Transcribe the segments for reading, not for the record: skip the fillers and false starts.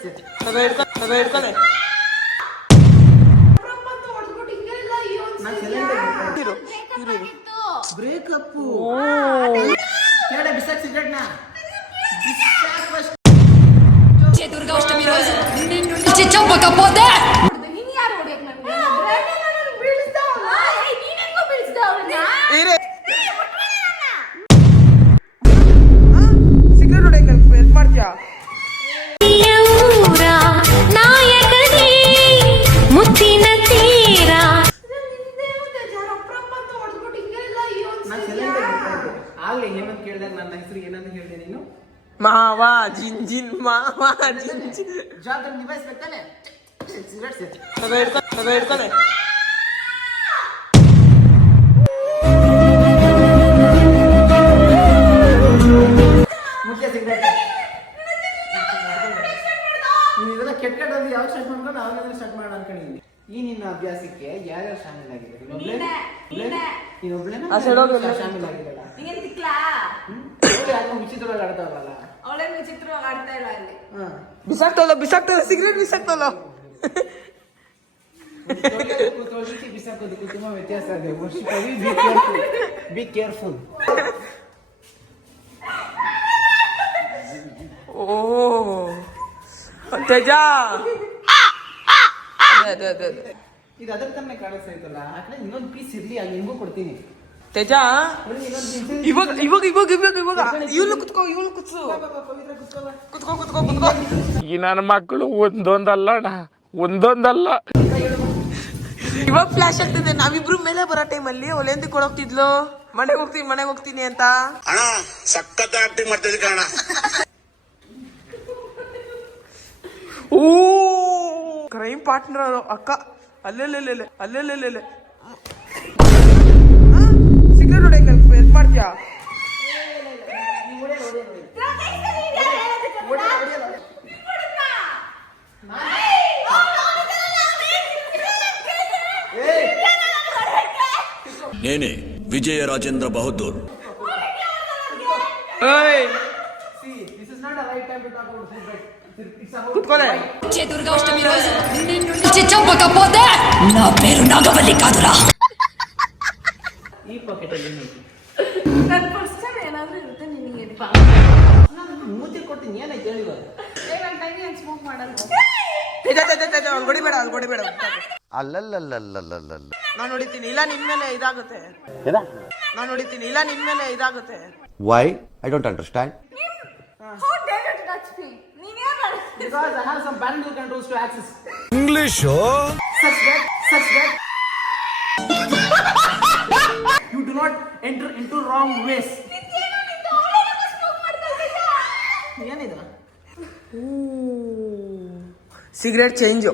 ಹಿಡ್ಕೊಂಡೆ breakup ಬಿಸಾಕ್ cigarette ನ దుర్గాష్టమి రోజు నిన్ను నుంచి చంపకపోతే ನೀನು ಯಾರು ಹೊಡೆಯಕ್ಕೆ ನನಗೆ ನೀನೆಂಗೋ ಸಿಗರೇಟ್ ಹೊಡೆಯಕ್ಕೆ ಹೆಲ್ಪ್ ಮಾಡ್ತೀಯಾ ನಾಯಕನೇ ಮುತ್ತಿನ ತೀರ ಆಗ್ಲೇ ಏನಂತ ಕೇಳಿದಾಗ ನನ್ನ ಹೆಸರು ಏನಂತ ಹೇಳಿದೆ ನೀನು ಮಾವ ಜಿಂಜಿನ್ ಮಾವ ಜಿಂಜಿನ್ ಜವಾಬ್ದಾರಿ ನಿಭಾಯಿಸ್ಬೇಕಾನೆ ಸಿಗರೇಟ್ ಹಿಡ್ಕೊಂಡೆ ಮುಖ್ಯ ಸಿಗರೇಟ್ ನೀನು ಇದೆಲ್ಲ ಕೆಟ್ಟ ಯಾವಾಗ ಸ್ಟಾರ್ಟ್ ಮಾಡ್ಕೊಂಡು ಅವಾಗ ಸ್ಟಾರ್ಟ್ ಮಾಡೋಣ ಅನ್ಕೊಂಡಿದ್ದೀನಿ ಈ ನಿನ್ನ ಅಭ್ಯಾಸಕ್ಕೆ ಯಾರ್ಯಾರು ಶಾಮಿಲ್ ಆಗಿದೆ ಶಾಮಿಲ್ ಆಗಿರಲ್ಲ ವಿಚಿತ್ರವಾಗಿ ಆಡ್ತಾವಲ್ಲ ಅವಳೇ ವಿಚಿತ್ರವಾಗಿ ಆಡ್ತಾ ಇಲ್ಲ ಅಲ್ಲಿ ಬಿಸಾಕ್ತಲ್ಲ ಸಿಗರೇಟ್ ಬಿಸಾಕ್ತಲ್ಲ ಬಿಸಾಕೋದಕ್ಕೂ ತುಂಬಾ ವ್ಯತ್ಯಾಸ ಇದೆ ಬಿ ಕೇರ್ಫುಲ್ ಓ ತೇಜ ಇದು ಅದರ ತರನೇ ಕಾಣಿಸ್ತೈತಲ್ಲ ಆ ಕಡೆ ಇನ್ನೊಂದು ಪೀಸ್ ಇರ್ಲಿ ಅಲ್ಲಿ ನಿಮಗೂ ಕೊಡ್ತೀನಿ ತೇಜ ಇವಾಗ ಇವಳು ಕುತ್ಕೋ ಈ ನನ್ನ ಮಕ್ಕಳು ಒಂದೊಂದಲ್ಲ ಇವಾಗ ಫ್ಲಾಶ್ ಆಗ್ತಿದೆ ನಾವಿಬ್ರು ಮೇಲೆ ಬರೋ ಟೈಮಲ್ಲಿ ಒಲೆಂದಿ ಕೊಡೋಗ್ತಿದ್ಲು ಮನೆಗೆ ಹೋಗ್ತೀನಿ ಅಂತ ಅಣ್ಣ ಸಖತ್ ಆಕ್ಟಿಂಗ್ ಮಾಡ್ತಿದ್ದೆ ಕಣ ಓ ಕ್ರೈಮ್ ಪಾರ್ಟ್ನರ್ ಅಕ್ಕ ಅಲ್ಲೆಲ್ಲೆಲ್ಲೆ ಸಿಗರೇಟ್ ಹೊಡೆಯಕ್ಕೆ ಹೆಲ್ಪ್ ಮಾಡ್ತೀಯಾ ನೇನೆ ವಿಜಯ ರಾಜೇಂದ್ರ ಬಹದ್ದೂರ್ ಕುತ್ಕೋಲೆ దుర్గాష్టమి రోజు నిన్ను నుంచి చంపకపోతే నా పేరు నాగవల్లి కాదురా ಈ ಪಾಕೆಟ್ ಅಲ್ಲಿ ನನ್ನ ಫಸ್ಟ್ ಟೈಮ್ ಏನಾದ್ರೂ ಇರುತ್ತೆ ನಿನಗೆ ಮೂತಿ ಕೊಡ್ತೀನಿ ಏನಾಯ್ತು ಹೇಳಿ ನನ್ನ ಟೈಮ್ ಏನು ಸ್ಮೋಕ್ ಮಾಡಲ್ಲ ಅಲ್ಲಿ ಹೊಡಿಬೇಡ ಅಲ್ಲಲ್ಲಲ್ಲಲ್ಲಲ್ಲಲ್ಲ ನಾನು ಹೊಡಿತೀನಿ ಇಲ್ಲ ನಿನ್ ಮೇಲೆ ಇದಾಗುತ್ತೆ why I don't understand How dare you touch me? ನೀನು ಯಾರು because I have some parental controls to access English such that you do not enter into wrong ways ಏನಿದೆ ಸಿಗರೇಟ್ ಚೇಂಜು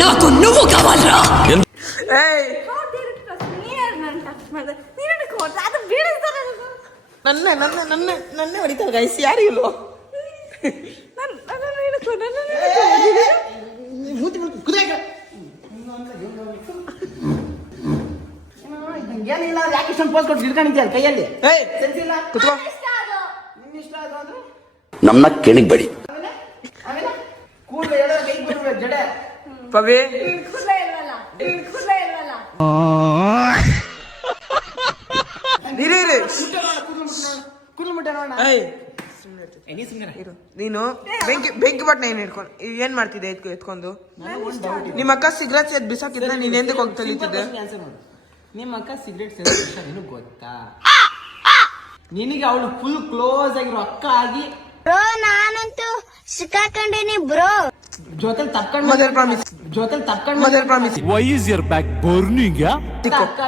నాకు నువ్వు కావాలరా ಏಯ್ How dare you touch me? ನೀನು ಯಾರು ನನ್ನ ಟಚ್ ಮಾಡಿದೆ ನೀನು ಅದಕ್ಕೆ ಹೊಡೆದ ಅದು ಬೀಳಿಸ್ತಾರೆ ನನ್ನೇ ಹೊಡಿತಾರೆ ಗೈಸ್ ಯಾರು ಇಲ್ಲೋ ನನ್ನ ಹಿಡ್ಕೊ ಮೂತಿ ಕುದಿಯಾಕ ಏನಿಲ್ಲ ಯಾಕೆ ಇಷ್ಟೊಂದು ಪೋಸ್ ಕೊಟ್ಟು ಹಿಡ್ಕೊಂಡಿದ್ಯಲ್ಲ ಕೈಯಲ್ಲಿ ಏಯ್ ಸೆನ್ಸಿಲ್ಲ ಕುತ್ಕೋ ನಿನ್ನ ಇಷ್ಟ ಅದು ಅಂದ್ರೆ ನಮ್ಮನ್ನ ಕೆಣಿಗ್ಬೇಡಿ ಆಮೇಲೆ ಕೂದಲು ಎಲ್ಲ ಕೈ ಬಿಡ್ಬೇಕು ಜಡೆ ಪವಿ ಕೂದಲೇ ಇಲ್ವಲ್ಲ ನೀರೇ ಕೂದಲು ಮುಟ್ಟೆ ನೋಡೋಣ ಏಯ್ ನೀ ಸುಮ್ಮನೆ ಇರು ನೀನು ಬೆಂಕಿ ಬಟ್ನ ಏನ್ ಮಾಡ್ತಿದ್ದೆ ಎತ್ಕೊಂಡು ನಿಮ್ಮ ಅಕ್ಕ ಸಿಗರೇಟ್ ಎದ್ ಬಿಸಾಕಿದ್ನ ನೀನ್ ಎಂದಕ್ಕೆ ಹೋಗಿ ತಲೀತಿದ್ದೆ ಆನ್ಸರ್ ಮಾಡು ನಿಮ್ಮ ಅಕ್ಕ ಸಿಗರೇಟ್ ಸೇರೋ ವಿಷಯ ನಿನಗೆ ಗೊತ್ತಾ ನಿನಗೆ ಅವಳು ಫುಲ್ ಕ್ಲೋಸ್ ಆಗಿರೋ ಅಕ್ಕ ಆಗಿ ಬ್ರೋ ನಾನಂತೂ ಸಿಕ್ಕಾಕೊಂಡೇನಿ ಬ್ರೋ ಜೊತೆಲಿ ತಪ್ಕೊಂಡು mother promise why is your back burning ಅಕ್ಕ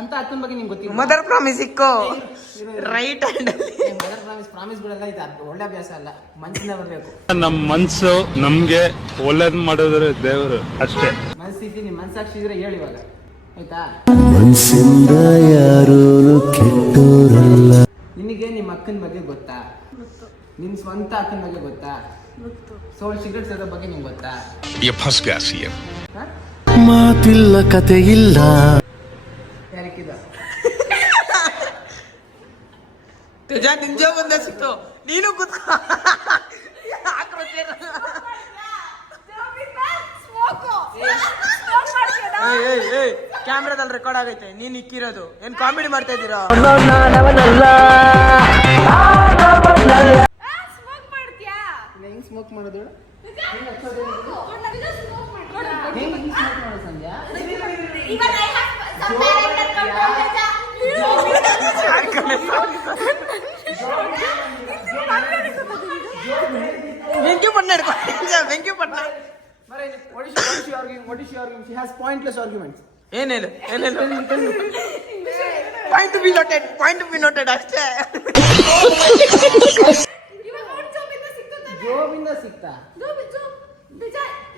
ಅಂತ ಅಕ್ಕನ ಬಗ್ಗೆ ನಿಂಗೆ ಗೊತ್ತಿಲ್ಲ ಮದರ್ ಪ್ರಾಮಿಸ್ ಇಕ್ಕೋ ರೈಟ್ ಹ್ಯಾಂಡ್ ಮದರ್ ಪ್ರಾಮಿಸ್ ಬಿಡಲ್ಲ ಇದು ಒಳ್ಳೆ ಅಭ್ಯಾಸ ಅಲ್ಲ ಮನಸ್ಸಿಂದ ಬರಬೇಕು ನಮ್ ಮನ್ಸು ನಮ್ಗೆ ಒಳ್ಳೇದ್ ಮಾಡಿದ್ರೆ ದೇವರು ಅಷ್ಟೇ ಮನಸ್ಥಿತಿ ನಿಮ್ಮ ಮನಸ್ಸಾಕ್ಷಿ ಇದ್ರೆ ಹೇಳಿ ಇವಾಗ ಆಯ್ತಾ ಮನ್ಸಿಂದ ಯಾರು ಕೆಟ್ಟೋರಲ್ಲ ನಿನಗೆ ನಿಮ್ಮ ಅಕ್ಕನ ಬಗ್ಗೆ ಗೊತ್ತಾ ನಿನ್ ಸ್ವಂತ ಅಕ್ಕನ ಬಗ್ಗೆ ಗೊತ್ತಾ ಸೊ ಸಿಗರೇಟ್ ಸೇದೋ ಬಗ್ಗೆ ನಿಂಗೆ ಗೊತ್ತಾ ये फंस गया सीएम ಮಾತಿಲ್ಲ ಕತೆ ಇಲ್ಲ ಯಾರಿಕ್ಕಿದ ತೇಜ ನಿಂಜ ಬಂದ ಸಿಕ್ತು ನೀನು ಕುತ್ಕೋ ಕ್ಯಾಮ್ರಾದಲ್ಲಿ ರೆಕಾರ್ಡ್ ಆಗೈತೆ ನೀನ್ ಇಕ್ಕಿರೋದು ಏನ್ ಕಾಮಿಡಿ ಮಾಡ್ತಾ ಇದ್ದೀರಾ ಸ್ಮೋಕ್ ಮಾಡ್ತೀಯಾ ಹೆಂಗ್ ಸ್ಮೋಕ್ ಮಾಡೋದು ಸ್ಮೋಕ್ ಹೆಂಗ್ ಸ್ಮೋಕ್ ಮಾಡೋದು ಸಂಧ್ಯಾ Even I have some parental control, Teja. ಬೆಂಕಿ ಪಟ್ನ ಬೆಂಕಿ ಪಟ್ನ what is she arguing? She has pointless arguments. ಏನೇನು ಪಾಯಿಂಟ್ ಬಿ ನೋಟೆಡ್ ಅಷ್ಟೇ ಇವಾಗ ನೋಡ್ ಜೋಬಿಂದ ಸಿಕ್ತು ತಾನೆ? ಜೋಬಿಂದ ಸಿಕ್ತಾ ಜೋಬ್, ನಿಜ,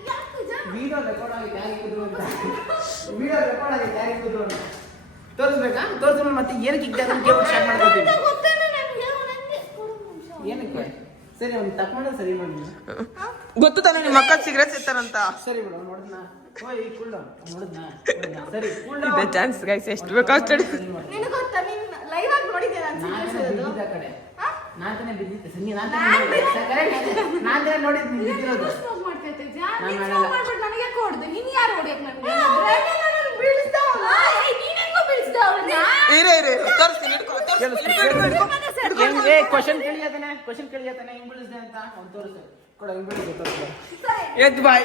ಯಾಕ್ ನಿಜ? ವಿಡಿಯೋ ರೆಕಾರ್ಡ್ ಆಗಿ ಯಾರಿಗಿದ್ರು ಅಂತ ತೋರಿಸ್ಬೇಕಾ ತೋರಿಸ್ಮೇಲೆ ಮತ್ತೆ ಏನಕ್ಕೆ ಇದ್ದೆ ಅದನ್ನ ಕೇಳಿ ಸ್ಟಾರ್ಟ್ ಮಾಡ್ಕೊತೀವಿ ಅಂತ ಗೊತ್ತೇನೆ ನನ್ಗೆ, ನಂಗೆ ಕೊಡು ನಿಮಿಷ. ಏನಕ್ಕೆ ಸರಿ ಅವ್ನು ತಕೊಂಡ ಸರಿ ಮಾಡಿ ಗೊತ್ತು ತಾನೆ ನಿಮ್ಮ ಅಕ್ಕ ಸಿಗರೇಟ್ ಸಿಗ್ತಾರಂತ ಸರಿ ಬಿಡು ನೋಡಿದ್ನಾ ಓಯ್ ಕುಳ್ಳ ನೋಡಿದ್ನಾ ಸರಿ ಕುಳ್ಳ ಇದೆ ಚಾನ್ಸ್ ಗೈಸ್ ಎಷ್ಟು ಬೇಕು ಅಷ್ಟು ನಿನಗೆ ಗೊತ್ತಾ ನೀನ್ ಲೈವ್ ಆಗಿ ನೋಡಿದ್ಯಾ ನಾನು ಸಿಕ್ಕಿಸೋದು? ಬಿದ್ದಿದ್ದ ಕಡೆ ಹಾ? ನಾನ್ ತಾನೇ ಬಿದ್ದಿದ್ದೆ ಸಂಜೆ ನಾನ್ ನೋಡಿದ್ ನೀನ್ ಬಿದ್ದಿರೋದು ಸ್ಮೋಕ್ ಮಾಡ್ತಾ ಇದ್ದೆ ಜಾ, ನಾನ್ ನೀನ್ ಮಾಡಲ್ಲ. ಸ್ಮೋಕ್ ಮಾಡ್ಬಿಟ್ಟು ನನಗೆ ಕೊಡ್ದೆ. ನೀನ್ ಯಾರು ಹೊಡಿಯಕ್ ನನಗೆ? ಬ್ರೇಕಲ್ಲಿ ಬೀಳಿಸ್ದ ಅವ್ನ. ಏಯ್, ನೀನ್ ಹೆಂಗೋ ಬೀಳಿಸ್ದ ಅವ್ಳನ್ನ? ಇರೇ ತೋರಿಸ್ತೀನಿ ಕ್ವಶನ್ ಕೇಳಿಯತಾನೆ ಹಿಂಗ್ ಬಿಡಿಸ್ದೆ ಅಂತ ಅವ್ನು ತೋರಿಸ್ದೆ ಕೊಡ ಹಿಂಗ್ ಬಿಡಿಸ್ದೆ ತೋರಿಸ್ದೆ ಸರಿ. ಎದ್ ಬಾಯ್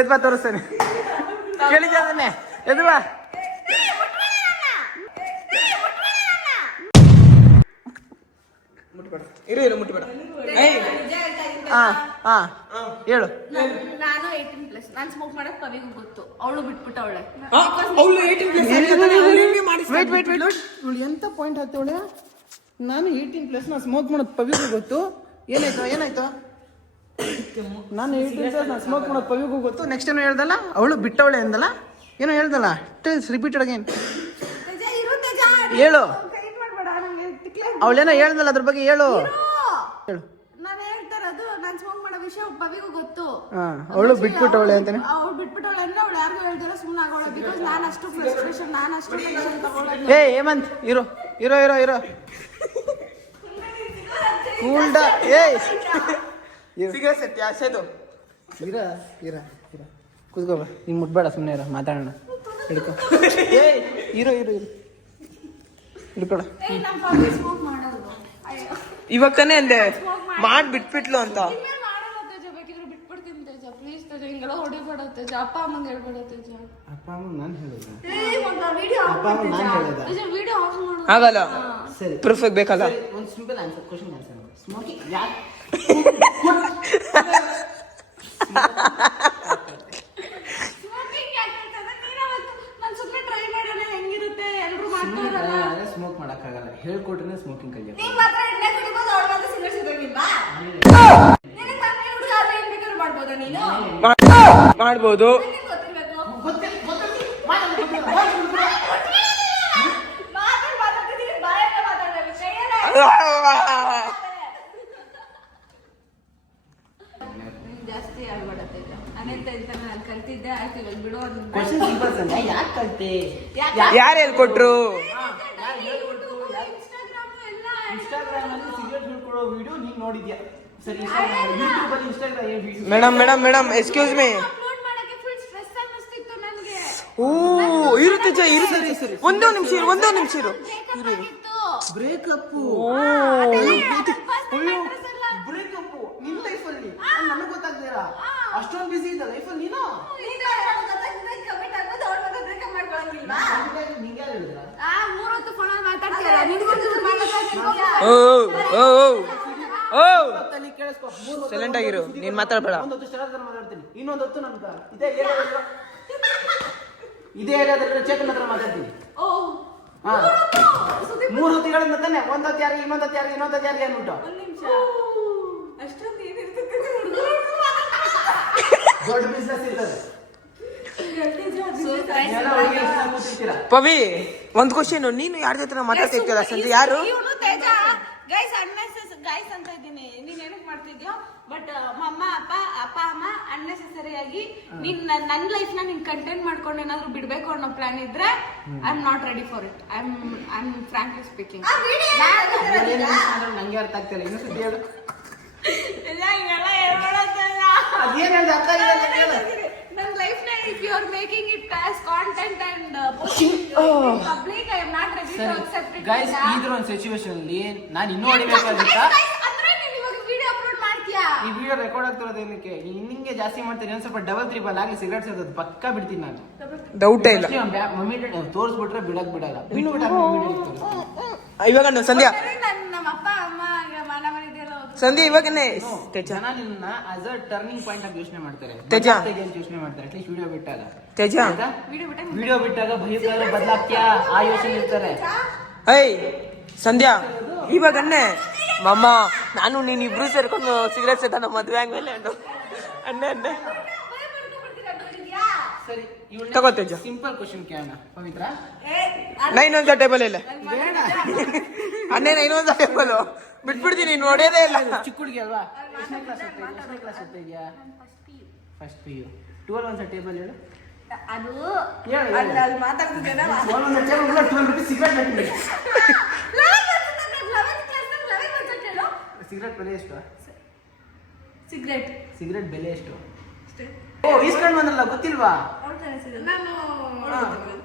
ಎದ್ ಬಾ ತೋರಿಸ್ತೇನೆ ಕೇಳಿದ್ದಾನೆ ಎದ್ ಬಾ ಇರು ಮುಟ್ಬೇಡ ಹಾ ಹೇಳು ನಾನು 18+. ನಾನು ಸ್ಮೋಕ್ ಮಾಡಕ್ ಪವಿಗೂ ಗೊತ್ತು. ಅವಳು ಬಿಟ್ಬಿಟ್ಟವಳೆ. ಅವಳು 18+ ವೇಟ್ ಇವಳು ಎಂತ ಪಾಯಿಂಟ್ ಹಾಕ್ತವಳೆ ನಾನು 18+ ನಾ ಸ್ಮೋಕ್ ಮಾಡೋದು ಪವಿಗೂ ಗೊತ್ತು ಏನಾಯ್ತು ನಾನು 18+ ನಾ ಸ್ಮೋಕ್ ಮಾಡೋದು ಪವಿಗೂ ಗೊತ್ತು ನೆಕ್ಸ್ಟ್ ಏನೋ ಹೇಳ್ದಲ್ಲ ಅವಳು ಬಿಟ್ಟವಳೆ ಅಂದಲ್ಲ ಏನೋ ಹೇಳ್ದಲ್ಲ ರಿಪೀಟೆಡ್ ಅಗೇನ್ ತೇಜ, ಇರು ತೇಜ. ಹೇಳು ಕೈ ಮಾಡ್ಬೇಡ, ನಂಗೆ tickle ಅವಳೇನೋ ಹೇಳ್ದಲ್ಲ ಅದ್ರ ಬಗ್ಗೆ ಹೇಳು ಹೇಳು ನಾನು ಹೇಳ್ತಾ ಇರೋದು, ನಾನು ಸ್ಮೋಕ್ ಮಾಡೋ ವಿಷಯ ಪವಿಗೂ ಗೊತ್ತು. ಅವಳು ಬಿಟ್ಬಿಟ್ಟವಳೆ ಅಂತಾನೆ ಅವಳು ಬಿಟ್ಬಿಟ್ಟವಳೆ ಅಂದ್ರೆ ಅವಳು ಯಾರಿಗೂ ಹೇಳ್ದಿರ ಸುಮ್ಮನೆ ಆಗೋಳೆ. ಬಿಕಾಸ್ ನಾನು ಅಷ್ಟು ಫ್ರಸ್ಟ್ರೇಷನ್, ನಾನು ಅಷ್ಟು ಟೆನ್ಷನ್ ತಗೊಳ್ಳೋದು. ಹೇಮಂತ್ ಇರೋ ಕೂಲ್ ಡೌನ್ ಸಿಗರೇಟ್ ಸತ್ಯ ಸೆದು ಇರ ಕೂತ್ಕೋ ಬಾ ನೀನ್ ಮುಟ್ಬೇಡ ಸುಮ್ಮನೆ ಇರ ಮಾತಾಡೋಣ ಹಿಡ್ಕೊ ಇರೋ ಹಿಡ್ಕೊಳ ಏಯ್, ನಮ್ಮ ಪವಿ ಸ್ಮೋಕ್ ಮಾಡೋದು. ಅಯ್ಯೋ, ಇವಾಗ ತಾನೇ ಅಂದೆ ಮಾಡ್ ಬಿಟ್ಬಿಟ್ಲು ಅಂತ ಇನ್ಮೇಲೆ ಮಾಡಲ್ಲ ತೇಜ. ಬೇಕಿದ್ರೆ ಬಿಟ್ಬಿಡ್ತೀನಿ ತೇಜ. ಪ್ಲೀಸ್ ತೇಜ, ಹಿಂಗೆಲ್ಲ ಹೊಡಿಬೇಡ ತೇಜ. ಅಪ್ಪ ಅಮ್ಮಂಗೆ ಹೇಳ್ಬೇಡ ತೇಜ. ಅಪ್ಪ ಅಮ್ಮ ನಾನು ಹೇಳಿದ ಏಯ್, ಒಂದು ವಿಡಿಯೋ ಆಫ್ ಅಪ್ಪ ಅಮ್ಮ ನಾನು ಹೇಳಿದ ತೇಜ. ವಿಡಿಯೋ ಆಫ್ ಮಾಡು. ಆಗಲ್ಲ ಸರಿ ಪ್ರೂಫ್ ಬೇಕಲ್ಲ ಒಂದು simple answer question answer smoking ಯಾಕೆ ಸ್ಮೋಕಿಂಗ್ ಯಾಕೆ ಹೇಳ್ತದೆ? ನೀನು ಅವತ್ತು ನಾನು ಸುಮ್ಮನೆ ಟ್ರೈ ಮಾಡೋಣ ಹೆಂಗಿರುತ್ತೆ, ಎಲ್ಲರೂ ಮಾಡ್ತಾರಲ್ಲ. ಸ್ಮೋಕ್ ಮಾಡಕ್ಕಾಗಲ್ಲ ಹೇಳ್ಕೊಟ್ರೆ ಸ್ಮೋಕಿಂಗ್ ಕಲಿಯೋದು ನೀನ್ ಮಾತ್ರ ಎಣ್ಣೆ ಕುಡಿಬೋದು, ಅವಳು ಮಾತ್ರ ಸಿಗರೇಟ್ ಸಿಗೋಂಗಿಲ್ವಾ? ನಿನಗೆ ಮಾತ್ರ ಹುಡುಗ ಆದ್ರೆ ಏನ್ ಬೇಕಾದ್ರೂ ಮಾಡ್ಬೋದಾ ನೀನು? ಮಾಡ್ಬೋದು ನಿನಗೆ ಗೊತ್ತಿರ್ಬೇಕು. ಮಾತಾಡ್ತಿದ್ದೀನಿ, ಬಾಯಲ್ಲೇ ಮಾತಾಡೋದು, ಕೈಯಲ್ಲೇ. ನೀನ್ ಜಾಸ್ತಿ ಆಡ್ಬೇಡ ತೇಜ. ಅನಂತ ಅಂತ ನಾನು ಕಲ್ತಿದ್ದೆ, ಆಯ್ತು ಇವಾಗ ಬಿಡು ಅದನ್ನ. ಕ್ವಶನ್ ಸಿಂಪಲ್ ಸಂಧ್ಯಾ ಯಾಕೆ ಕಲ್ತೆ ಯಾರು ಹೇಳ್ಕೊಟ್ರು ಇನ್ಸ್ಟಾಗ್ರಾಮ್ ಅಲ್ಲಿ ಸಿಗರೇಟ್ ಹಿಡ್ಕೊಳ್ಳೋ ವಿಡಿಯೋ ನೀನ್ ನೋಡಿದ್ಯಾ ಸರಿ ಯೂಟ್ಯೂಬ್ ಅಲ್ಲಿ Instagram madam excuse me upload ಮಾಡಕ್ಕೆ ಫುಲ್ ಸ್ಟ್ರೆಸ್ ಅನ್ನಿಸ್ತಿತ್ತು ನನಗೆ. ಓ ಇರುತ್ತೆ ಒಂದೋ ನಿಮಿಷ ಇರು ಬ್ರೇಕಪ್ ಬ್ರೇಕಪ್ ನಿನ್ ಲೈಫಲ್ಲಿ ನನಗೆ ಗೊತ್ತಾಗ್ತೀರಾ ಅಷ್ಟೊಂದು ಬಿಸಿ ಇದ್ದ ಲೈಫಲ್ಲಿ ನೀನು ನಿಂಗೆ ಯಾರು ಹೇಳಿದ್ರ ಕೇಳಿಸ್ಕೊ ಸೈಲೆಂಟ್ ಆಗಿರು ನೀನ್ ಮಾತಾಡ್ಬೇಡ ಒಂದೊತ್ತು ಸ್ಟೇಟಸ್ ಮಾತಾಡ್ತೀನಿ ಇನ್ನೊಂದೊತ್ತು ನನ್ಗ ಇದೇ ಏರಿಯಾದಲ್ಲಿ ಚೇತನ್ ಹತ್ರ ಮಾತಾಡ್ತೀನಿ ಹಾ 3 ಹೊತ್ತು ಹೇಳಿದ ತಾನೆ ಒಂದೊತ್ತು ಯಾರಿಗೆ ಇನ್ನೊಂದೊತ್ತು ಯಾರಿಗೆ ಅನ್ಬಿಟ್ಟು ದೊಡ್ಡ ಬಿಸ್ನೆಸ್ ಇರ್ತದೆ ಪವಿ ಒಂದ್ ಕ್ವಶನ್ ನೀನು ಯಾರ ಜೊತೆ ಮಾತಾಡ್ತಾ ಇರ್ತೀರ ಸಂಜೆ ಯಾರು ಗೈಸ್ ಅಂತ ಇದ್ದೀನಿ, ನೀನ್ ಏನಕ್ ಮಾಡ್ತಿದ್ಯೋ? ಬಟ್ ಅಪ್ಪ ಅಮ್ಮ ಅನ್ನೆಸೆಸರಿ ಆಗಿ ನೀನ್ ನನ್ನ ಲೈಫ್ ನ ನೀನ್ ಕಂಟೆಂಟ್ ಮಾಡ್ಕೊಂಡು ಏನಾದ್ರು ಬಿಡ್ಬೇಕು ಅನ್ನೋ ಪ್ಲಾನ್ ಇದ್ರೆ I am not ready for it. I am frankly speaking. ನಂಗೆ ಅರ್ಥ ಆಗ್ತಿಲ್ಲ ಇನ್ನು ಸುದ್ದಿ ಹೇಳು ಹಿಂಗೆಲ್ಲ ಹೇಳ್ಬೇಡ. ಅದೇನ್ ಹೇಳ್ದೆ ಅರ್ಥ ಆಗಿಲ್ಲ ನನ್ನ ಲೈಫ್ ನ if you you're making it as content and posting it in public, I am not ready to accept it. Guys ಇದ್ರ ಒಂದು ಸಿಚುವೇಶನ್ ಅಲ್ಲಿ ನಾನು ಇನ್ನೂ ಹೊಡಿಬೇಕಾಗಿತ್ತ ಅಂದ್ರೆ ನೀನು ಇವಾಗ ವಿಡಿಯೋ ಅಪ್ಲೋಡ್ ಮಾಡ್ತೀಯಾ? ಈ ವಿಡಿಯೋ ರೆಕಾರ್ಡ್ ಆಗ್ತಿರೋದು ಏನಕ್ಕೆ ಹಿಂಗೆ ಜಾಸ್ತಿ ಮಾಡ್ತೀನಿ ಒಂದು ಸ್ವಲ್ಪ ಡಬಲ್ ತ್ರಿಬಲ್ ಆಗಲಿ ಸಿಗರೇಟ್ ಸೇರೋದು ಪಕ್ಕಾ ಬಿಡ್ತೀನಿ ನಾನು. ಡೌಟೇ ಇಲ್ಲ. ಮಮ್ಮಿ ತೋರಿಸ್ಬಿಟ್ರೆ ಬಿಡಲ್ಲ ಬಿಟ್ಬಿಟ್ಟು ಇವಾಗ ಸಂಧ್ಯಾ ನಮ್ಮ ಅಪ್ಪ ಅಮ್ಮ ಮನ ಮನೆದೆಲ್ಲ ಸಂಧ್ಯಾ ಇವಾಗನೇ ಜನ ನಿನ್ನ ಆಸ್ ಅ ಟರ್ನಿಂಗ್ ಪಾಯಿಂಟ್ ಆಗಿ ಯೋಚನೆ ಮಾಡ್ತಾರೆ, ತೇಜ ಯೋಚನೆ ಮಾಡ್ತಾರೆ. ಅಟ್ಲೀಸ್ಟ್ ವಿಡಿಯೋ ಬಿಟ್ಟಾಗ ತೇಜ ವಿಡಿಯೋ ಬಿಟ್ಟಾಗ ಭಯಂಕರ ಬದಲಾಗ್ತೀಯಾ ಆ ಯೋಚನೆ ಇರ್ತಾರೆ. ಏಯ್ ಸಂಧ್ಯಾ ಇವಾಗನ್ನೇ ಮಮ್ಮ ನಾನು ನೀನ್ ಇಬ್ರು ಸೇರ್ಕೊಂಡು ಸಿಗರೇಟ್ ಸೇತ ನಮ್ಮ ಮದ್ವೆ ಆದ್ಮೇಲೆ ಅಣ್ಣೆ ಸರಿ ತಗೋ ತೇಜ. ಸಿಂಪಲ್ ಕ್ವಶನ್ ಕೇಳೋಣ ಪವಿತ್ರ. ಇನ್ನೊಂದು ಟೇಬಲ್ ಇಲ್ಲ ಅಣ್ಣೇನ ಇನ್ನೊಂದು ಟೇಬಲ್ ಬಿಟ್ಬಿಡ್ತೀನಿ ನೋಡೋದೇ ಇಲ್ಲ. ಚಿಕ್ಕ ಹುಡುಗಿ ಅಲ್ವಾ? ಎಷ್ಟನೇ ಕ್ಲಾಸ್ ಓದ್ತಾ ಇದೆಯಾ? First PU. 12 ಒಂದ್ಸ ಟೇಬಲ್ ಹೇಳು. ಅದು ಹೇಳು ಅಲ್ಲಿ ಮಾತಾಡ್ತಿದ್ದೇನೆ. 12 ಒಂದ್ಸ ಟೇಬಲ್ 12 ರೂಪಾಯಿ ಸಿಗರೇಟ್ ಹಾಕಿಬಿಡಿ. ಸಿಗರೇಟ್ ಬೆಲೆ ಎಷ್ಟು? ಸಿಗರೇಟ್ ಬೆಲೆ ಎಷ್ಟು? ಓ ಇಸ್ಕೊಂಡು ಬಂದ್ರಲ್ಲ ಗೊತ್ತಿಲ್ವಾ? ನಾನು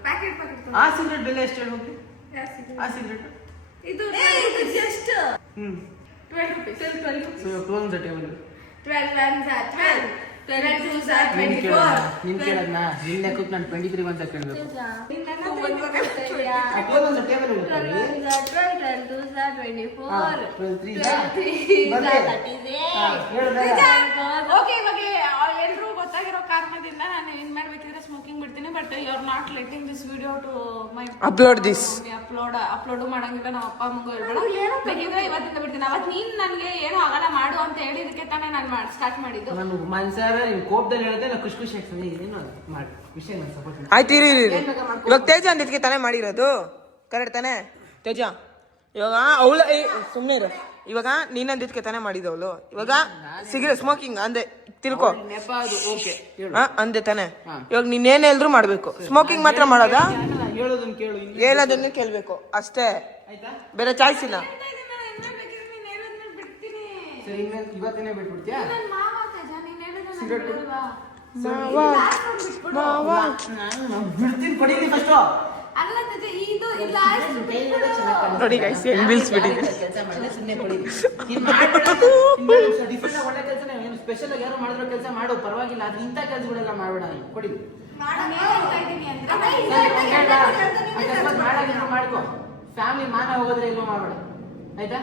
ಪ್ಯಾಕೆಟ್ ಆ ಸಿಗರೇಟ್ ಬೆಲೆ ಎಷ್ಟು ಹೇಳಿ ಹೋಗಿ? ಆ ಸಿಗರೇಟ್ ಇದು ಜಸ್ಟ್ 12 rupees. 12 rupees. ಸೊ 12 ಒಂದ್ಸ table 12 ones are 12. 12 twos are 24. ನೀನ್ ಕೇಳದ್ನ ನಿನ್ನೆ ಕೂತ್ ನಾನು 23 ಒಂದ್ಸ ಕೇಳಬೇಕು. ನಿನ್ನ ಆ 12 ಒಂದ್ಸ ಟೇಬಲ್ ಹೇಳು. 12 twos are 24. 12 3 ಓಕೆ ಇವಾಗ ಎಲ್ರೂ ಗೊತ್ತಾಗಿರೋ ಕಾರಣದಿಂದ ನಾನು ಏನ್ ಮಾಡ್ಬೇಕಿದ್ರೆ ಸ್ಮೋಕಿಂಗ್ ಬಿಡ್ತೀನಿ. But you are not letting this video to my upload this. Upload ಮಾಡಂಗಿಲ್ಲ. ನಮ್ಮ ಅಪ್ಪ ಅಮ್ಮಗೂ ಹೇಳ್ಬೇಡ. ಬೇಕಿದ್ರೆ ಇವತ್ತಿಂದ ಬಿಡ್ತೀನಿ. ಅವತ್ತು ನೀನ್ ನನ್ಗೆ ಏನೋ ಆಗಲ್ಲ ಮಾಡು ಅಂತ ಹೇಳಿದಕ್ಕೆ ತಾನೇ ನಾನು ಸ್ಟಾರ್ಟ್ ಮಾಡಿದ್ದು. ನಾನು ಮನ್ಸಾರ ನೀವು ಕೋಪದಲ್ಲಿ ಹೇಳಿದ್ರೆ ನಾನು ಖುಷಿ ಆಗ್ತದೆ. ಏನು ಮಾಡಿ ವಿಷಯ ನಾನು ಸಪೋರ್ಟ್ ಆಯ್ತು ಇರಿ ಇವಾಗ ತೇಜ ಅಂದಿದ್ಕೆ ತಾನೇ ಮಾಡಿರೋದು ಕರೆಕ್ಟ್ ತಾನೇ ತೇಜ? ಇವಾಗ ಅವಳ ಸುಮ್ಮನೆ ಇರು. ಇವಾಗ ನೀನ್ ಅಂದಿದ್ಕೆ ತಾನೇ ಮಾಡಿದವಳು. ಇವಾಗ ಸಿಗರೇಟ್ ಸ್ಮೋಕಿಂಗ್ ಅಂದೆ ತಿಳ್ಕೊ ನೆಪ ಅದು. ಓಕೆ ಅಂದೆ ತಾನೆ. ಇವಾಗ ನೀನೇನ್ ಎಲ್ರು ಮಾಡ್ಬೇಕು. ಸ್ಮೋಕಿಂಗ್ ಮಾತ್ರ ಮಾಡೋದಾ? ಹೇಳೋದನ್ನ ಕೇಳು. ಹೇಳೋದನ್ನ ಕೇಳ್ಬೇಕು ಅಷ್ಟೇ, ಆಯ್ತಾ? ಬೇರೆ ಚಾಯ್ಸ್ ಇಲ್ಲ. ಸರಿ ಇವತ್ತಿನೇ ಬಿಟ್ಬಿಡ್ತೀಯಾ? ಬಿಡ್ತೀನಿ ಕೊಡಿಲಿ ಫಸ್ಟ್. ಅಲ್ಲ ತೇಜ, ಇದು ಇಲ್ಲ ನೋಡಿ ಗೈಸ್ ಹೆಂಗ್ ಬೀಳ್ಸ್ಬಿಟ್ಟಿದ್ದೀನಿ. ಕೆಲಸ ಮಾಡಿದ್ರೆ ಸುಮ್ಮನೆ ಕೊಡಿ. ಡಿಫ್ರೆಂಟ್ ಒಳ್ಳೆ ಕೆಲಸನೇ. ಏನು ಸ್ಪೆಷಲ್ ಆಗಿ ಯಾರು ಮಾಡಿರೋ ಕೆಲಸ ಮಾಡು ಪರವಾಗಿಲ್ಲ. ಅದು ಇಂಥ ಕೆಲಸಗಳೆಲ್ಲ ಮಾಡಬೇಡ. ಕೊಡಿ ಅಕಸ್ಮಾತ್ ಮಾಡಾಗಿದ್ರು ಮಾಡ್ಕೊ. ಫ್ಯಾಮಿಲಿ ಮಾನ ಹೋಗೋದ್ರೆ ಎಲ್ಲೂ ಮಾಡಬೇಡ ಆಯ್ತಾ?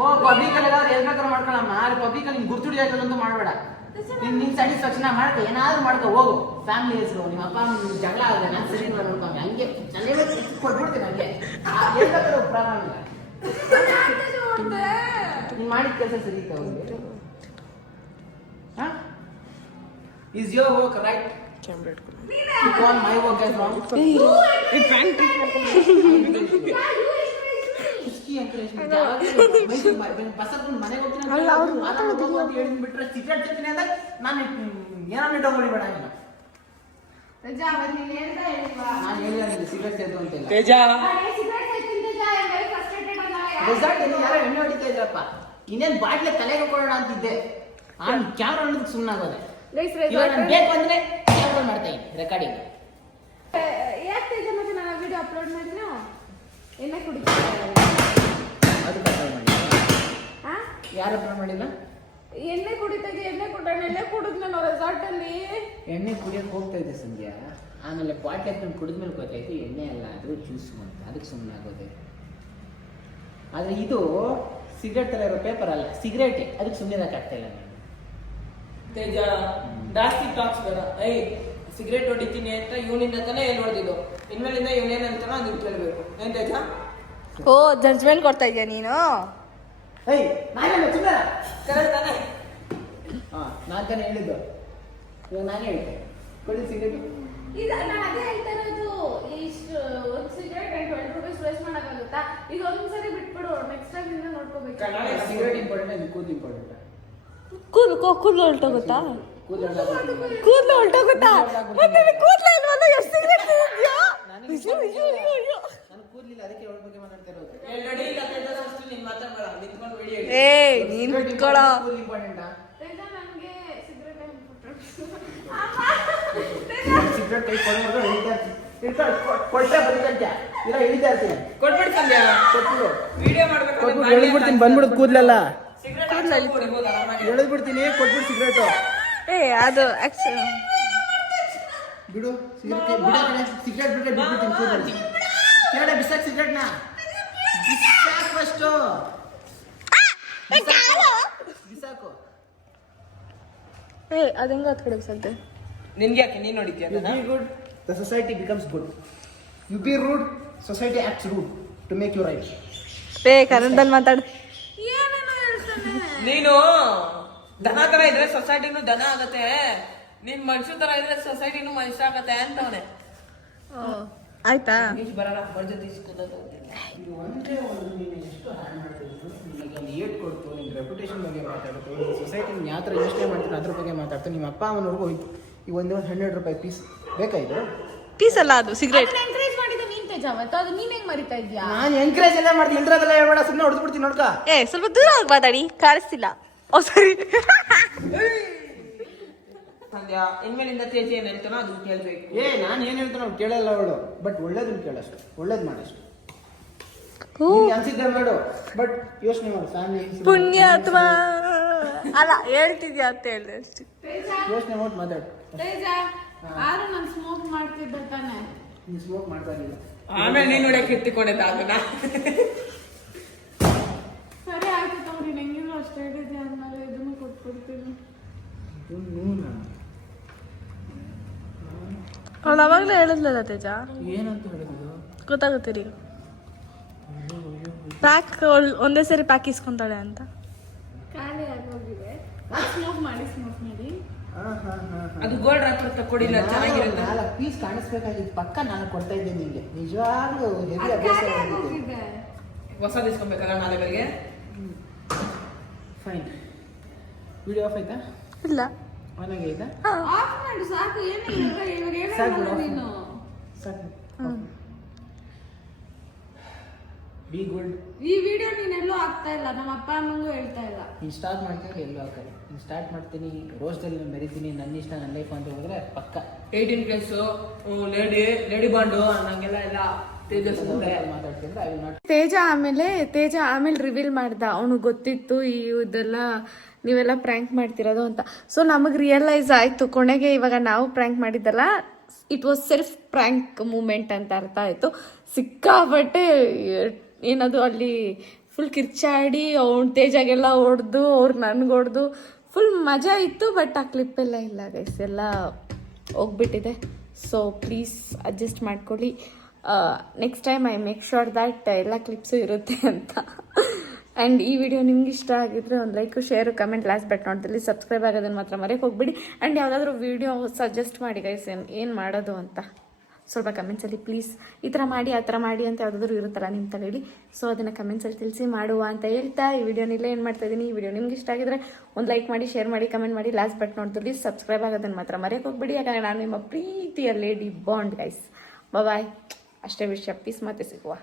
ಓ ಪಬ್ಲಿಕಲ್ಲಿ ಎಲ್ ಬೇಕಾದ್ರೂ ಮಾಡ್ಕೊಳಮ್ಮ. ಆದ್ರೆ ಪಬ್ಲಿಕಲ್ಲಿ ನಿನ್ ಗುರ್ತು ಹಿಡಿಯೋದಂತೂ ಮಾಡಬೇಡ. ನಿನ್ ಸ್ಯಾಟಿಸ್ಫ್ಯಾಕ್ಷನ್ ಮಾಡ್ಕೊ, ಏನಾದ್ರು ಮಾಡ್ಕೊ ಹೋಗು. ಫ್ಯಾಮಿಲಿ ಹೆಸರು ನಿಮ್ಮ ಅಪ್ಪ ಜಗಳ ಆದ್ರೆ ನಾನು ಸರಿ ನೋಡ್ಕೊಂಡು ಹಂಗೆ ಕೊಟ್ಬಿಡ್ತೀನಿ. ಹಂಗೆ ಪ್ರಾಬ್ಲಮ್ ಇಲ್ಲ. ನೀನ್ ಮಾಡಿದ ಕೆಲಸ ಸರಿ ಇತ್ತು ಅವ್ರಿಗೆ. Is your work right? You call my work as wrong? ಬಸರ್ಕೊಂಡು ಮನೆಗೆ ಹೋಗ್ತೀನಿ ಅಂತ ಹೇಳಿದ್ ಬಿಟ್ರೆ ಸಿಗರೇಟ್ ಚಟ್ನಿ ಅಂದಾಗ ನಾನು ಏನೋ ನೆಟ್ಟ ಹೊಡಿಬೇಡ. ತೇಜ, ಅವತ್ತು ನೀನ್ ಹೇಳ್ತಾ ಹೇಳಿಲ್ವಾ? ನಾನು ಹೇಳಿಲ್ಲ ಸಿಗರೇಟ್ ಸೇದು ಅಂತಿಲ್ಲ. ತೇಜ ಸಿಗರೇಟ್ ಸೇದ್ತೀನಿ Teja, I am very frustrated on my resort ಅಲ್ಲಿ ಯಾರೋ ಎಣ್ಣೆ ಹೊಡಿತಾ ಇದ್ರಪ್ಪ. ಇನ್ನೇನ್ ಬಾಟ್ಲೆ ತಲೆಗೆ ಹಾಕೊಳ್ಳೋಣ ಅಂತಿದ್ದೆ. ನಾನು ಕ್ಯಾಮ್ರಾ ನೋಡಿದ್ ಸುಮ್ಮನಾಗೋದೆ. ಇವಾಗ ನಾನು ಬೇಕು ಅಂದ್ರೆ ಕ್ಯಾಮ್ರಾ ಮಾಡ್ತಾ ಇದ್ದೀನಿ ರೆಕಾರ್ಡಿಂಗ್. ಯಾಕೆ ತೇಜ ಮತ್ತೆ ನಾನು ವಿಡಿಯೋ ಅಪ್ಲೋಡ್ ಮಾಡಿದ್ನ ಎಣ್ಣೆ ಕುಡಿತೀನಿ. ಅದು ಅಪ್ಲೋಡ್ ಮಾಡಿಲ್ಲ. ಯಾರು ಅಪ್ಲೋಡ್ ಮಾಡಿಲ್ಲ? ಎಣ್ಣೆ ಕುಡಿತಾಗೆ ಎಣ್ಣೆ ಕುಡೋಣ. ಎಣ್ಣೆ ಕುಡಿದ್ ನಾನು ರೆಸಾರ್ಟ್ ಅಲ್ಲಿ ಎಣ್ಣೆ ಕುಡಿಯೋಕೆ ಹೋಗ್ತಾ ಇದ್ದೆ ಸಂಧ್ಯಾ. ಆಮೇಲೆ ಬಾಟ್ಲಿ ಹಾಕೊಂಡು ಕುಡಿದ್ಮೇಲೆ ಗೊತ್ತಾಯ್ತು ಎಣ್ಣೆ ಅಲ್ಲ ಆದರೂ ಜ್ಯೂಸ್ ಅಂತ. ಅದಕ್ಕೆ ಸುಮ್ಮನೆ ಆಗೋದೆ. ಆದರೆ ಇದು ಸಿಗರೇಟ್ ಥರ ಇರೋ ಪೇಪರ್ ಅಲ್ಲ, ಸಿಗರೇಟೇ. ಅದಕ್ಕೆ ಸುಮ್ಮನೆ ಆಗ್ತಾ ಇಲ್ಲ ನಾನು. ತೇಜ ಜಾಸ್ತಿ ಟಾಕ್ಸ್ ಬೇಡ. ಸಿಗರೇಟ್ ಹೊಡಿತೀನಿ ಅಂತ ಇವನಿಂದ ತಾನೇ ಏನ್ ಹೊಡೆದಿದ್ದು. ಇನ್ಮೇಲಿಂದ ಇವನೇನಂತಾನೋ ಅದು ಕೇಳಬೇಕು. ಏನ್ ತೇಜ? ಓ ಜಡ್ಜ್ಮೆಂಟ್ ಕೊಡ್ತಾ ಇದೀಯ ನೀನು? ನಾನೇನು ಸುಮ್ಮನೆ ಕರೆಕ್ಟ್ ತಾನೇ? ನಾನು ತಾನೇ ಹೇಳಿದ್ದು. ಇವಾಗ ನಾನೇ ಹೇಳ್ತೆ ಕೊಡಿ ಸಿಗರೇಟ್. ಈಗ ನಾನು ಅದೇ ಹೇಳ್ತಾ ಇರೋದು. ಇಷ್ಟು ಒಂದು ಸಿಗರೇಟ್ 20 rupees ವೇಸ್ಟ್ ಮಾಡೋಕ್ಕಾಗುತ್ತಾ? ಈಗ ಒಂದ್ಸರಿ ಬಿಟ್ಬಿಡು. ನೆಕ್ಸ್ಟ್ ಟೈಮ್ ಇಂದ ನೋಡ್ಕೋಬೇಕು. ಸಿಗರೇಟ್ ಇಂಪಾರ್ಟೆಂಟ್ ಅದು ಕೂದಲು ಇಂಪಾರ್ಟೆಂಟ್. ಕೂದಲು ಹೊರಟೋಗುತ್ತಾ? ಕೂದಲು ಹೊರಟೋಗುತ್ತಾ? ಮತ್ತೆ ಕೂದಲು ಇಲ್ವಲ್ಲ? ಎಷ್ಟು ಸಿಗರೇಟ್ ತಿಂದ್ಯಾ? ನಾನು ಕೂದಲಿಲ್ಲ, ಅದಕ್ಕೆ ಅವಳ ಬಗ್ಗೆ ಮಾತಾಡ್ತಾ ಇರೋದು. ಏ ನೀನ್ ಕೂದಲು ಇಂಪಾರ್ಟೆಂಟಾ? ನನಗೆ ಸಿಗರೇಟ್ ಸಿಗರೇಟ್ ಕೈ ಕೊಡೋದು ಎಳಿತಾ ಇರ್ತೀನಿ. ಕೊಟ್ಟರೆ ಬದುಕಂತ್ಯ ಇಲ್ಲ ಎಳಿತಾ ಇರ್ತೀನಿ. ಕೊಟ್ಬಿಡು ಸಂಧ್ಯಾ, ಕೊಟ್ಬಿಡು ವಿಡಿಯೋ ಮಾಡ್ಬೇಕು. ಕೊಟ್ಬಿಟ್ಟು ಎಳಿದ್ಬಿಡ್ತೀನಿ, ಬಂದ್ಬಿಡೋದು ಕೂದಲೆಲ್ಲ ಹೊಡಿಬೋದು ಆರಾಮಾಗಿ. ಎಳೆದ್ಬಿಡ್ತೀನಿ. ಕೊಟ್ಬಿಟ್ಟು ಸಿಗರೇಟು ಅದು ಬಿಡು. ಸಿಗರೇಟ್ ಬಿಟ್ಟರೆ ಬಿಟ್ಬಿಡ್ತೀನಿ ಕೂದಲು. ಕೇಳ ಬಿಸಾಕ್ ಸಿಗರೇಟ್ನ ಬಿಸಾಕ್ ಫಸ್ಟು. ಬಿಸಾಕು. ಅದು ಹೆಂಗ ಹತ್ ಕಡೆ ಬಿಸಾಕ್ದೆ? ನಿನ್ಗೆ ಯಾಕೆ ನೀನ್ ನೋಡಿದ್ಯಾ You be good, the society becomes good. You be rude, society acts rude to make you right. ಕನ್ನಡದಲ್ಲಿ ಮಾತಾಡ. ನೀನು ದನ ತರ ಇದ್ರೆ ಸೊಸೈಟಿನೂ ದನ ಆಗತ್ತೆ, ನೀನ್ ಮನುಷ್ಯ ತರ ಇದ್ರೆ ಸೊಸೈಟಿನೂ ಮನುಷ್ಯ ಆಗತ್ತೆ ಅಂತವನೆ. ಆಯ್ತಾ? ಬರಲ್ಲ ಬರ್ಜತಿ ಸ್ಕೂಲಲ್ಲಿ ಇದು ಒಂದೇ ಒಂದು ನೀನು ಎಷ್ಟು ಹಾಳು ಮಾಡ್ತಿದ್ರು, ನಿನಗೆ ಒಂದು ಏಟ್ ಕೊಡ್ತು, ನಿನ್ನ ರೆಪ್ಯುಟೇಷನ್ ಬಗ್ಗೆ ಮಾತಾಡ್ತು, ನಿನ್ನ ಸೊಸೈಟಿನ ಯಾವ ಥರ ಯೋಚನೆ ಮಾಡ್ತೀನಿ ಅದ್ರ ಬಗ್ಗೆ ಮಾತಾಡ್ತು. ನಿಮ್ಮ ಅಪ್ಪ ಅಮ್ಮನವ್ರಿಗೂ ಹೋಯ್ತು. ಈ ಒಂದು 100 ರೂಪಾಯಿ ಪೀಸ್ ಬೇಕಾ ಇದು? ಪೀಸ್ ಅಲ್ಲ ಅದು ಸಿಗರೇಟ್. ಎಂಕರೇಜ್ ಮಾಡಿದ ನೀನ್ ತೇಜ, ಅವತ್ತು ಅದು ನೀನ್ ಹೆಂಗ್ ಮರಿತಾ ಇದ್ಯಾ? ನಾನು ಎಂಕರೇಜ್ ಎಲ್ಲ ಮಾಡ್ತೀನಿ, ಇಲ್ದ್ರದೆಲ್ಲ ಹೇಳ್ಬೇಡ, ಸುಮ್ಮನೆ ಹೊಡೆದ್ಬಿಡ್ತೀನಿ ನೋಡ್ಕ. ಸ್ವಲ್ಪ ದೂರ ಹೋಗಿ ಮಾತಾಡಿ, ಕಾಣಿಸ್ತಿಲ್ಲ. ಓ ಸರಿ. ಸಂಧ್ಯಾ ಇನ್ಮೇಲಿಂದ ತೇಜ ಏನ್ ಹೇಳ್ತಾನೋ ಅದು ಕೇಳ್ಬೇಕು. ನಾನು ಏನು ಹೇಳ್ತಾನೆ ಅವ್ನು ಕೇಳಲ್ಲ ಅವಳು, ಬಟ್ ಒಳ್ಳೇದನ್ನ ಕೇಳಷ್ಟು, ಒಳ್ಳೇದು ಮಾಡಷ್ಟು. ಅನ್ಸಿದ್ದೆ ಮಾಡು, ಬಟ್ ಯೋಚನೆ ಮಾಡು. ಫ್ಯಾಮಿಲಿ ಪುಣ್ಯಾತ್ಮ ಅಲ್ಲ ಹೇಳ್ತಿದ್ಯಾ ಅಂತ ಹೇಳಿದೆ ಅಷ್ಟೇ. ಯೋಚನೆ ಮಾಡಿ ಮಾತಾಡು. ತೇಜ ಆರು ನಾನು ಸ್ಮೋಕ್ ಮಾಡ್ತಿದ್ದೆ ತಾನೆ. ನೀನು ಸ್ಮೋಕ್ ಮಾಡ್ತಾ ಇರಲಿಲ್ಲ. ಆಮೇಲೆ ನೀನ್ ನೋಡಕ್ ಕಿತ್ತಿಕೊಂಡಿದ್ದ ಅದನ್ನ. ಸರಿ ಆಯ್ತು ತಗೊಳ್ಳಿ, ಹೆಂಗಿದ್ರು ಅಷ್ಟೇ ಹೇಳಿದ್ಯಾ ಅಂದ್ಮೇಲೆ ಇದನ್ನು ಕೊಟ್ಬಿಡ್ತೀನಿ. ಅವಳು ಅವಾಗಲೇ ಹೇಳಿದ್ಲಲ್ಲ ತೇಜ, ಏನಂತ ಹೇಳಿದ್ರು ಗೊತ್ತಾಗುತ್ತೀರಿ ಪ್ಯಾಕ್ ಒಂದೇ ಸರಿ ಪ್ಯಾಕ್ ಇಸ್ಕೊಂತಾಳೆ ಅಂತ. ಖಾಲಿ ಆಗೋಗಿದೆ. ಸ್ಮೋಕ್ ಮಾಡಿ ಅದು ಗೋಲ್ಡ್ ರಾತ್ರಿ ತಕ್ಕೊಡಿಲ್ಲ, ಚೆನ್ನಾಗಿರುತ್ತೆ. 4 ಪೀಸ್ ಕಾಣಿಸ್ಬೇಕಾಗಿತ್ತು, ಪಕ್ಕ ನಾನು ಕೊಡ್ತಾ ಇದ್ದೆ ನಿಂಗೆ. ನಿಜವಾಗ್ಲೂ ಹೆವಿ ಅಭ್ಯಾಸ ಆಗಿದೆ. ಹೊಸದು ಇಸ್ಕೊಬೇಕಲ್ಲ ನಾಳೆ ಬೆಳಗ್ಗೆ. ಫೈನ್. ವಿಡಿಯೋ ಆಫ್ ಆಯ್ತಾ? ಇಲ್ಲ, ಮನೆಗೆ ಆಯ್ತಾ? ಆಫ್ ಮಾಡು ಸಾಕು. ಏನು ಸಾಕು ಬಿಡು, ನೀನು ಸಾಕು. Be good. ಈ ವಿಡಿಯೋ ನೀನೆಲ್ಲೂ ಆಗ್ತಾ ಇಲ್ಲ, ನಮ್ಮ ಅಪ್ಪ ಅಮ್ಮಂಗೂ ಹೇಳ್ತಾ ಇಲ್ಲ. ನೀನು ಸ್ಟಾರ್ಟ್ ಮಾಡ್ತೀನಿ, ಎಲ್ಲೂ ಹಾಕಲ್ಲ. ನೀನು ಸ್ಟಾರ್ಟ್ ಮಾಡ್ತೀನಿ, ರೋಸ್ಟಲ್ಲಿ ನಾನು ಮೆರಿತೀನಿ, ನನ್ನ ಇಷ್ಟ ನನ್ನ ಲೈಫ್ ಅಂತ ಹೋದ್ರೆ ಪಕ್ಕ 18+ ಲೇಡಿ ಬಾಂಡು ಅನ್ನಂಗೆಲ್ಲ ಎಲ್ಲ ತೇಜಸ್ ಮಾತಾಡ್ತಿದ್ರೆ ಐ ವಿಲ್ ನಾಟ್. ತೇಜ ಆಮೇಲೆ ರಿವೀಲ್ ಮಾಡ್ದ, ಅವನಿಗೆ ಗೊತ್ತಿತ್ತು ಇದೆಲ್ಲ ನೀವೆಲ್ಲ ಪ್ರ್ಯಾಂಕ್ ಮಾಡ್ತಿರೋದು ಅಂತ. ಸೊ ನಮಗೆ ರಿಯಲೈಸ್ ಆಯಿತು ಕೊನೆಗೆ, ಇವಾಗ ನಾವು ಪ್ರ್ಯಾಂಕ್ ಮಾಡಿದ್ದಲ್ಲ, it was self prank moment ಅಂತ ಅರ್ಥ ಆಯಿತು. ಸಿಕ್ಕಾಪಟ್ಟೆ ಏನದು ಅಲ್ಲಿ ಫುಲ್ ಕಿರ್ಚಾಡಿ ಅವ್ನು ತೇಜಾಗೆಲ್ಲ ಹೊಡೆದು ಅವ್ರು ನನಗೆ ಹೊಡೆದು ಫುಲ್ ಮಜಾ ಇತ್ತು. ಬಟ್ ಆ ಕ್ಲಿಪ್ಪೆಲ್ಲ ಇಲ್ಲ ಗೈಸ್, ಎಲ್ಲ ಹೋಗ್ಬಿಟ್ಟಿದೆ. ಸೊ ಪ್ಲೀಸ್ ಅಡ್ಜಸ್ಟ್ ಮಾಡ್ಕೊಳ್ಳಿ. Next time I make sure that ಎಲ್ಲ ಕ್ಲಿಪ್ಸು ಇರುತ್ತೆ ಅಂತ. ಆ್ಯಂಡ್ ಈ ವಿಡಿಯೋ ನಿಮ್ಗೆ ಇಷ್ಟ ಆಗಿದ್ರೆ ಒಂದು like, share, comment, last but ನೋಡ್ದಲ್ಲಿ ಸಬ್ಸ್ಕ್ರೈಬ್ ಆಗೋದನ್ನು ಮಾತ್ರ ಮರೆಯೋಕೆ ಹೋಗ್ಬಿಡಿ. ಆ್ಯಂಡ್ ಯಾವುದಾದ್ರೂ ವಿಡಿಯೋ ಸಜೆಸ್ಟ್ ಮಾಡಿ ಗೈಸ್, ಏನು ಮಾಡೋದು ಅಂತ ಸ್ವಲ್ಪ ಕಮೆಂಟ್ಸಲ್ಲಿ ಪ್ಲೀಸ್. ಈ ಥರ ಮಾಡಿ ಆ ಥರ ಮಾಡಿ ಅಂತ ಯಾವುದಾದ್ರೂ ಇರುತ್ತಲ್ಲ ನಿಮ್ಮ ತಲೆಯಲ್ಲಿ, ಸೊ ಅದನ್ನು ಕಮೆಂಟ್ಸಲ್ಲಿ ತಿಳಿಸಿ ಮಾಡುವ ಅಂತ ಹೇಳ್ತಾ ಈ ವಿಡಿಯೋನಿಲ್ಲೇ ಏನು ಮಾಡ್ತಾ ಇದ್ದೀನಿ. ಈ ವಿಡಿಯೋ ನಿಮ್ಗೆ ಇಷ್ಟ ಆಗಿದ್ರೆ ಒಂದು ಲೈಕ್ ಮಾಡಿ, ಶೇರ್ ಮಾಡಿ, ಕಮೆಂಟ್ ಮಾಡಿ, ಲಾಸ್ಟ್ ಬಟ್ ನೋಡ್ದಲ್ಲಿ ಸಬ್ಸ್ಕ್ರೈಬ್ ಆಗೋದನ್ನು ಮಾತ್ರ ಮರೆಯೋಕೆ ಹೋಗ್ಬಿಡಿ. ಯಾಕಂದರೆ ನಾನು ನಿಮ್ಮ ಪ್ರೀತಿಯ ಲೇಡಿ ಬಾಂಡ್ ಗೈಸ್. ಬಾಯ್. ಅಷ್ಟೇ ವಿಷಯ. ಪೀಸ್ ಮತ್ತೆ ಸಿಗುವ.